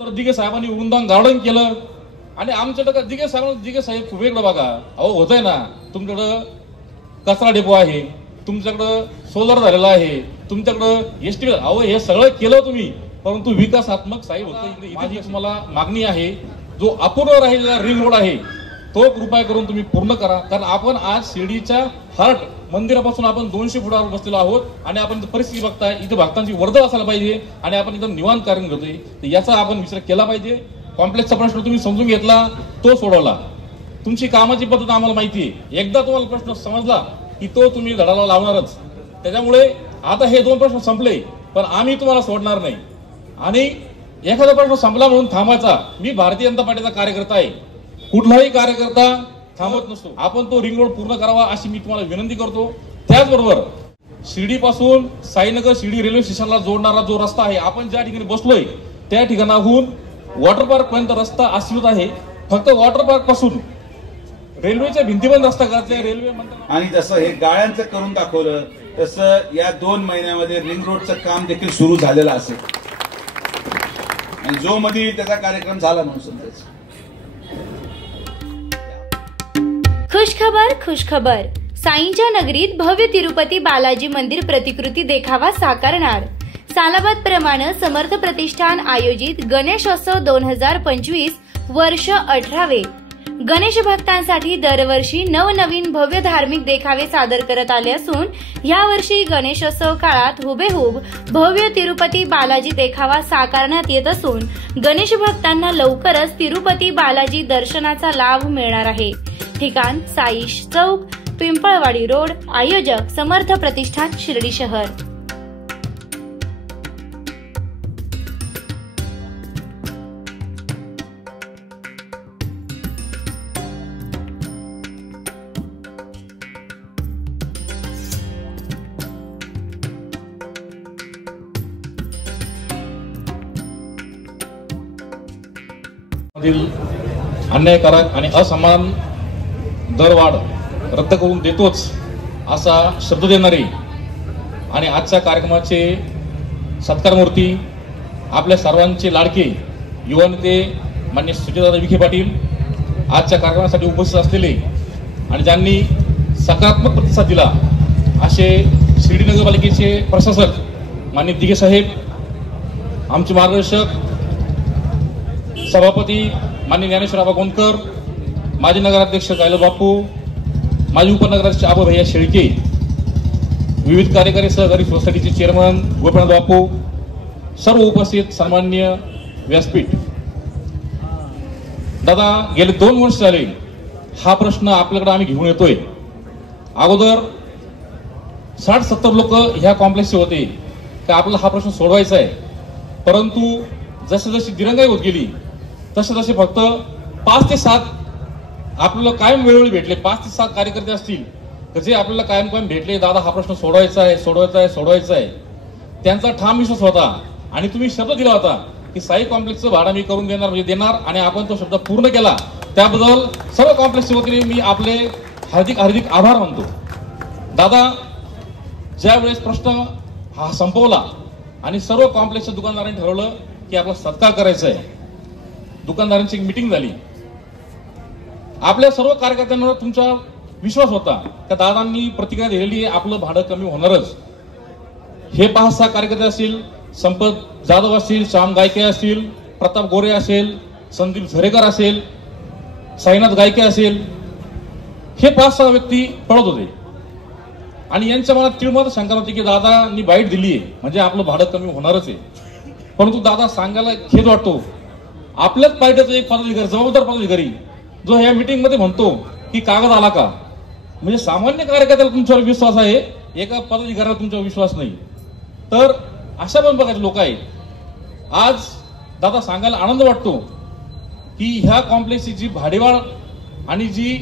तर दिघे साहेबांनी वृंदावन गार्डन केलं आणि आमच्याकडे दिघे साहेब वेगळं बघा. अहो होतंय ना, तुमच्याकडं कचरा डेपो आहे, तुमच्याकडं सोलर झालेला आहे, तुमच्याकडं एसटी. अहो हे सगळं केलं तुम्ही, परंतु विकासात्मक साहेब होतं. माझी तुम्हाला मागणी आहे, जो अपूर्ण राहिलेला रिंग रोड आहे तो कृपया करून तुम्ही पूर्ण करा. कारण आपण आज शिर्डीच्या हार्ट मंदिरापासून आपण 200 फुटावर बसलेलो आहोत आणि आपण परिस्थिती बघताय, इथे भक्तांची वर्दळ असायला पाहिजे आणि आपण एकदम निवांत कार्य करतोय. तर याचा आपण विचार केला पाहिजे. कॉम्प्लेक्सचा प्रश्न तुम्ही समजून घेतला, तो सोडवला. तुमची कामाची पद्धत आम्हाला माहिती आहे. एकदा तुम्हाला प्रश्न समजला की तो तुम्ही धडाला लावणारच. त्याच्यामुळे आता हे 2 प्रश्न संपले, पण आम्ही तुम्हाला सोडणार नाही. आणि एखादा प्रश्न संपला म्हणून थांबायचा, मी भारतीय जनता पार्टीचा कार्यकर्ता आहे, कुठलाही कार्यकर्ता थांबत नसतो. आपण तो रिंग रोड पूर्ण करावा अशी मी तुम्हाला विनंती करतो. त्याचबरोबर शिर्डी पासून साईनगर शिर्डी रेल्वे स्टेशनला जोडणारा जो रस्ता आहे, आपण ज्या ठिकाणी बसलोय त्या ठिकाणाहून वॉटर पार्क पर्यंत रस्ता अस्तित्वात आहे. फक्त वॉटर पार्क पासून रेल्वेच्या भिंतीपर्यंत रस्ता करायचा. रेल्वे आणि जसं हे गाळ्यांचं करून दाखवलं तसं या 2 महिन्यामध्ये रिंग रोडचं काम देखील सुरू झालेलं असेल आणि जो मध्ये त्याचा कार्यक्रम झाला म्हणून समजायचं. खुशखबर खुशखबर, साईंच्या नगरीत भव्य तिरुपती बालाजी मंदिर प्रतिकृती देखावा साकारणार. सालाबाद प्रमाणे समर्थ प्रतिष्ठान आयोजित गणेशोत्सव 2025 वर्ष 18वे गणेश भक्तांसाठी दरवर्षी नवनवीन भव्य धार्मिक देखावे सादर करत आले असून यावर्षी गणेशोत्सव काळात हुबेहूब भव्य तिरुपती बालाजी देखावा साकारण्यात येत असून गणेश भक्तांना लवकरच तिरुपती बालाजी दर्शनाचा लाभ मिळणार आहे. ठिकाण साईश चौक, पिंपळवाडी रोड. आयोजक समर्थ प्रतिष्ठान शिर्डी शहर. अन्यायकारक आणि असमान दरवाढ रद्द करून देतोच असा शब्द देणारे आणि आजच्या कार्यक्रमाचे सत्कारमूर्ती आपल्या सर्वांचे लाडके युवा नेते माननीय सुजयदादा विखे पाटील आजच्या कार्यक्रमासाठी उपस्थित असलेले आणि ज्यांनी सकारात्मक प्रतिसाद दिला असे शिर्डी नगरपालिकेचे प्रशासक माननीय दिघे साहेब, आमचे मार्गदर्शक सभापती माननीय ज्ञानेश्वर गोंदकर, माजी नगराध्यक्ष गायला बापू, माजी उपनगराध्यक्ष आबा भैया शेळके, विविध कार्यकारी सहकारी सोसायटीचे चेअरमन गोपीनाथ बापू, सर्व उपस्थित सन्माननीय व्यासपीठ. दादा, गेले 2 वर्ष झाले हा प्रश्न आपल्याकडे आम्ही घेऊन येतोय. अगोदर 60-70 लोक ह्या कॉम्प्लेक्सचे होते की आपल्याला हा प्रश्न सोडवायचा आहे, परंतु जसे जशी दिरंगाई होत गेली तसे तसे फक्त 5 ते 7 आपल्याला कायम वेळोवेळी भेटले. 5 ते 7 कार्यकर्ते असतील तर जे आपल्याला कायम भेटले, दादा हा प्रश्न सोडवायचा आहे. त्यांचा ठाम विश्वास होता आणि तुम्ही शब्द दिला होता की साई कॉम्प्लेक्सचं भाडं मी करून देणार आणि आपण तो शब्द पूर्ण केला. त्याबद्दल सर्व कॉम्प्लेक्सच्या वतीने मी आपले हार्दिक आभार मानतो. दादा, ज्या वेळेस प्रश्न हा संपवला आणि सर्व कॉम्प्लेक्सच्या दुकानदारांनी ठरवलं की आपला सत्कार करायचा आहे, दुकानदारांची एक मीटिंग झाली. आपल्या सर्व कार्यकर्त्यांवर तुमचा विश्वास होता त्या दादांनी प्रतिक्रिया दिलेली आहे, आपलं भाडं कमी होणारच. हे 5-6 कार्यकर्ते असतील, संपत जाधव असतील, श्याम गायके असतील, प्रताप गोरे असेल, संदीप झरेकर असेल, साईनाथ गायके असेल, हे 5-6 व्यक्ती पळत होते आणि यांच्या मनात तिळमत शंका होती की दादांनी बाईट दिली आहे म्हणजे आपलं भाडं कमी होणारच आहे. परंतु दादा, सांगायला खेद वाटतो, आपल्याच पार्टीचा एक पदाधिकारी, जबाबदार पदाधिकारी जो ह्या मीटिंग मध्ये म्हणतो की कागद आला का, म्हणजे सामान्य कार्यकर्त्याला तुमच्यावर विश्वास आहे, एका पदाधिकाऱ्याला तुमच्यावर विश्वास नाही. तर अशा पण प्रकारचे लोक आहेत. आज दादा सांगायला आनंद वाटतो की ह्या कॉम्प्लेक्सची जी भाडेवाढ आणि जी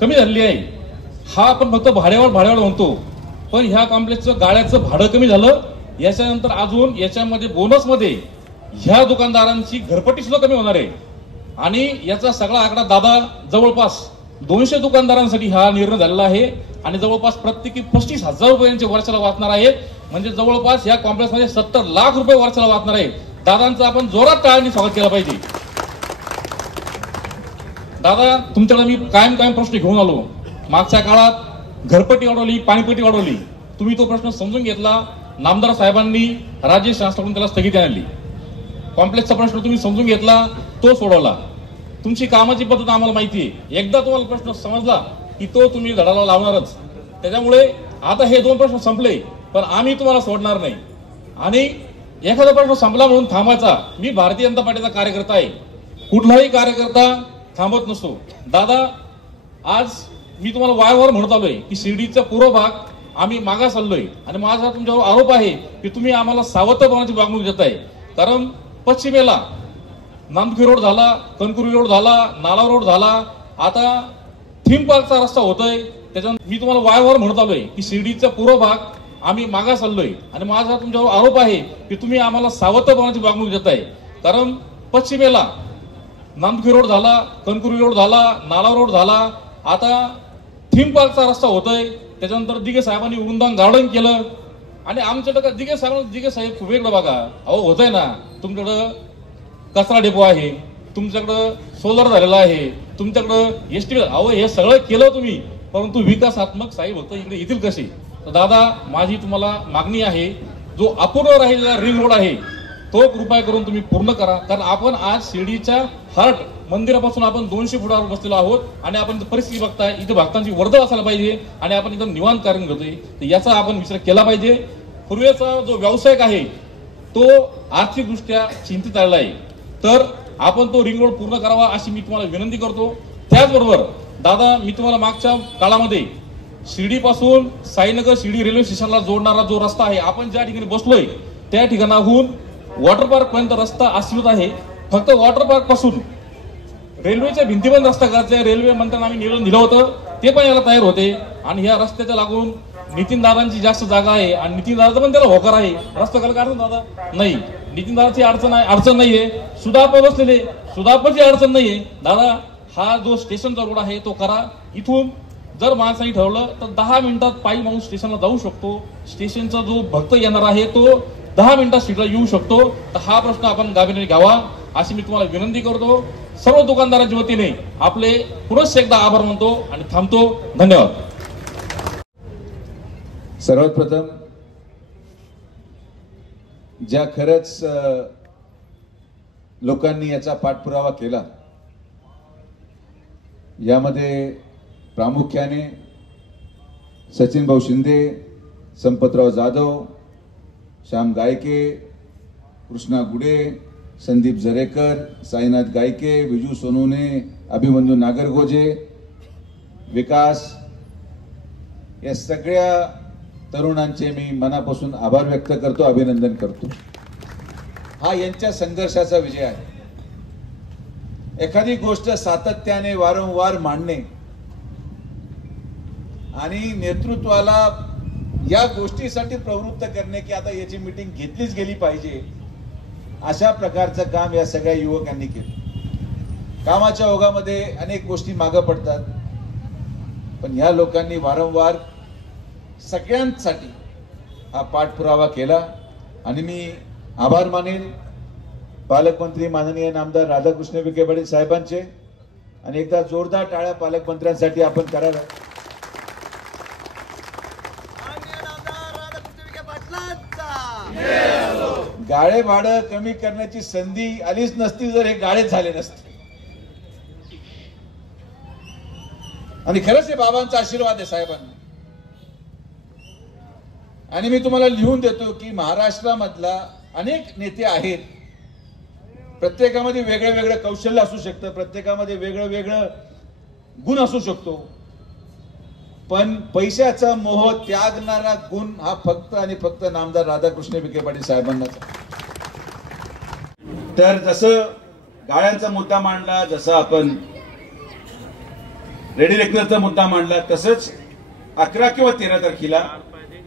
कमी झालेली आहे, हा आपण फक्त भाडेवाढ म्हणतो, पण ह्या कॉम्प्लेक्सचं गाळ्याचं भाडं कमी झालं. याच्यानंतर अजून याच्यामध्ये बोनसमध्ये ह्या दुकानदारांची घरपट्टी सुद्धा कमी होणार आहे आणि याचा सगळा आकडा दादा जवळपास 200 दुकानदारांसाठी हा निर्णय झालेला आहे आणि जवळपास प्रत्येकी 35,000 रुपयांचे वर्षाला वाचणार आहे. म्हणजे जवळपास या कॉम्प्लेक्समध्ये 70 लाख रुपये वर्षाला वाचणार आहे. दादांचं आपण जोरात टाळ्यांनी स्वागत केलं पाहिजे. दादा, तुमच्याकडे मी कायम प्रश्न घेऊन आलो. मागच्या काळात घरपट्टी वाढवली, पाणीपट्टी वाढवली, तुम्ही तो प्रश्न समजून घेतला. नामदार साहेबांनी राज्य शासनाकडून त्याला स्थगिती आणली. कॉम्प्लेक्सचा प्रश्न तुम्ही समजून घेतला, तो सोडवला. तुमची कामाची पद्धत आम्हाला माहिती आहे. एकदा तुम्हाला प्रश्न समजला की तो तुम्ही धडाला लावणारच. त्याच्यामुळे आता हे 2 प्रश्न संपले, पण आम्ही तुम्हाला सोडणार नाही. आणि एखादा प्रश्न संपला म्हणून थांबायचा, मी भारतीय जनता पार्टीचा कार्यकर्ता आहे. कुठलाही कार्यकर्ता थांबत नसतो. दादा, आज मी तुम्हाला वारंवार म्हणत आलोय की शिर्डीचा पूर्व भाग आम्ही मागास आलोय. आणि माझा तुमच्यावर आरोप आहे की तुम्ही आम्हाला सावधपणाची वागणूक देताय. कारण पश्चिमेला नांदुखी रोड झाला, कणकुरी रोड झाला, नाला रोड झाला, आता थीम पार्कचा रस्ता होतोय. त्याच्यानंतर मी तुम्हाला वारंवार म्हणत आलोय की शिर्डीचा पूर्व भाग आम्ही मागास आलोय. आणि माझा तुमच्यावर आरोप आहे की तुम्ही आम्हाला सावधपणाची वागणूक देताय. कारण पश्चिमेला नांदुखी रोड झाला, कणकुरी रोड झाला, नाला रोड झाला, आता थीम पार्कचा रस्ता होतोय. त्याच्यानंतर दिघे साहेबांनी वृंदावन गार्डन केलं. आणि आमच्याकडे दिघे साहेब खूप वेगळं बघा. अहो, होतंय ना, तुमच्याकडं कचरा डेपो आहे, तुमच्याकडं सोलर झालेला आहे, तुमच्याकडं एसटी. अहो, हे सगळं केलं तुम्ही, परंतु विकासात्मक साहेब होतं इकडे येतील कसे? तर दादा, माझी तुम्हाला मागणी आहे, जो अपूर्ण राहिलेला रिंग रोड आहे तो कृपया करून तुम्ही पूर्ण करा. कारण आपण आज शिर्डीच्या हार्ट मंदिरापासून आपण 200 फुटावर बसलेलो आहोत. आणि आपण परिस्थिती बघताय, इथे भक्तांची वर्दळ असायला पाहिजे. आणि आपण एकदम निवांत कार्य करतोय, तर याचा आपण विचार केला पाहिजे. पूर्वीचा जो व्यावसायिक आहे तो आर्थिकदृष्ट्या चिंतित आलेला आहे, तर आपण तो रिंग रोड पूर्ण करावा अशी मी तुम्हाला विनंती करतो. त्याचबरोबर दादा, मी तुम्हाला मागच्या काळामध्ये शिर्डीपासून साईनगर शिर्डी रेल्वे स्टेशनला जोडणारा जो रस्ता आहे, आपण ज्या ठिकाणी बसलोय त्या ठिकाणाहून वॉटर पार्क पर्यंत रस्ता अस्तित्वात आहे. फक्त वॉटर पार्क पासून रेल्वेच्या भिंतीपर्यंत रस्ता करायचा. रेल्वे मंत्र्यांना आम्ही निवेदन दिलं होतं, ते पण याला तयार होते. आणि या रस्त्याच्या लागून नितीनदादांची जास्त जागा आहे आणि नितीनदादा पण त्याला होकार आहे. रस्ता करायला अडचण दादा नाही, नितीनदादाची अडचण नाहीये. सुधाप बसलेले, सुधापची अडचण नाहीये. दादा, हा जो स्टेशनचा रोड आहे तो करा. इथून जर माणसाने ठरवलं तर 10 मिनिटात पायी माणूस स्टेशनला जाऊ शकतो. स्टेशनचा जो भक्त येणार आहे तो 10 मिनिटात सीटला येऊ शकतो. तर हा प्रश्न आपण गांभीर्याने घ्यावा अशी मी तुम्हाला विनंती करतो. सर्व दुकानदारांच्या वतीने आपले पुनश्च एकदा आभार मानतो आणि थांबतो. धन्यवाद. सर्वात प्रथम ज्या खरंच लोकांनी याचा पाठपुरावा केला, यामध्ये प्रामुख्याने सचिन भाऊ शिंदे, संपतराव जाधव, श्याम गायके, कृष्णा गुडे, संदीप जरेकर, साईनाथ गायके, विजू सोनवणे, अभिमन्यू नागरगोजे, विकास, या सगळ्या तरुणांचे मी मनापासून आभार व्यक्त करतो, अभिनंदन करतो. हा यांच्या संघर्षाचा विजय आहे. एखादी गोष्ट सातत्याने वारंवार मांडणे आणि नेतृत्वाला या गोष्टीसाठी प्रवृत्त करणे की आता याची मीटिंग घेतलीच गेली पाहिजे, अशा प्रकारचं काम या सगळ्या युवकांनी केलं. कामाच्या ओघामध्ये अनेक गोष्टी मागे पडतात, पण या लोकांनी वारंवार सगळ्यांसाठी हा पाठपुरावा केला. आणि मी आभार मानेन पालकमंत्री माननीय नामदार राधाकृष्ण विखे पाटील साहेबांचे. आणि एकदा जोरदार टाळ्या पालकमंत्र्यांसाठी आपण कराव्या. गाळे भाडं कमी करण्याची संधी आलीच नसती जर हे गाळेच झाले नसते. आणि खरंच हे बाबांचा आशीर्वाद आहे साहेबांना. आणि मी तुम्हाला लिहून देतो की महाराष्ट्रामधला अनेक नेते आहेत, प्रत्येकामध्ये वेगळं वेगळं कौशल्य असू शकतं, प्रत्येकामध्ये वेगळं वेगळं गुण असू शकतो, पण पैशाचा मोह त्यागणारा गुण हा फक्त आणि फक्त नामदार राधाकृष्ण विखे पाटील साहेबांनाच. तर जसं गाळ्यांचा मुद्दा मांडला, जसं आपण रेडी रेकनरचा मुद्दा मांडला, तसंच 11 किंवा 13 तारखेला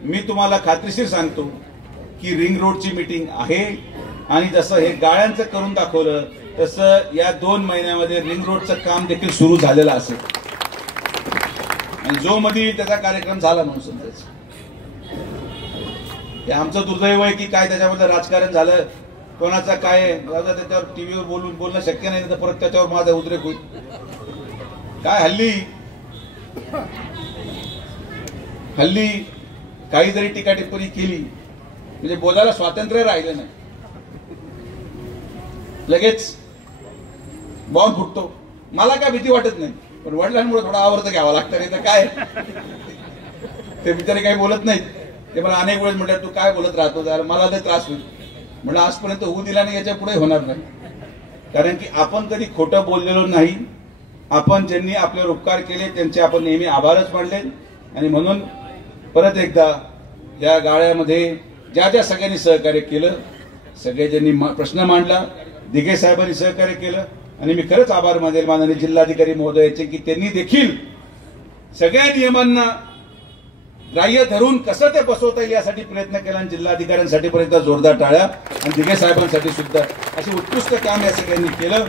मी तुम्हाला खात्रीशीर सांगतो की रिंग रोडची मीटिंग आहे. आणि जसं हे गाळ्यांचं करून दाखवलं तसं या 2 महिन्यामध्ये रिंग रोडचं काम देखील सुरू झालेलं असेल. आणि जो मध्ये त्याचा कार्यक्रम झाला म्हणून समजायचं. हे आमचं दुर्दैव आहे की काय त्याच्यामध्ये राजकारण झालं कोणाचा काय आहे, त्याच्यावर टीव्हीवर बोलणं शक्य नाही, तर परत त्याच्यावर माझा उद्रेक होईल. काय हल्ली काही जरी टीका टिप्पणी केली म्हणजे बोलायला स्वातंत्र्य राहिलं नाही, लगेच बॉम्ब फुटतो. मला काय भीती वाटत नाही, पण वडिलांमुळे थोडा आवर्त घ्यावा लागतं, नाही तर काय ते बिचारे काही बोलत नाहीत. ते मला अनेक वेळेस म्हणतात तू काय बोलत राहतो, मला ते त्रास होईल. म्हणलं आजपर्यंत होऊ दिला नाही, याच्या पुढे होणार नाही. कारण की आपण कधी खोटं बोललेलो नाही. आपण ज्यांनी आपल्यावर उपकार केले त्यांचे आपण नेहमी आभारच मानले. आणि म्हणून परत एकदा या गाळ्यामध्ये ज्या ज्या सगळ्यांनी सहकार्य केलं, सगळे ज्यांनी प्रश्न मांडला, दिघे साहेबांनी सहकार्य केलं, आणि मी खरंच आभार मानेल माननीय जिल्हाधिकारी महोदयाचे की त्यांनी देखील सगळ्या नियमांना ग्राह्य धरून कसं ते बसवता येईल यासाठी प्रयत्न केला. आणि जिल्हाधिकाऱ्यांसाठी पण एकदा जोरदार टाळ्या, आणि दिघे साहेबांसाठी सुद्धा असे उत्कृष्ट काम या सगळ्यांनी केलं.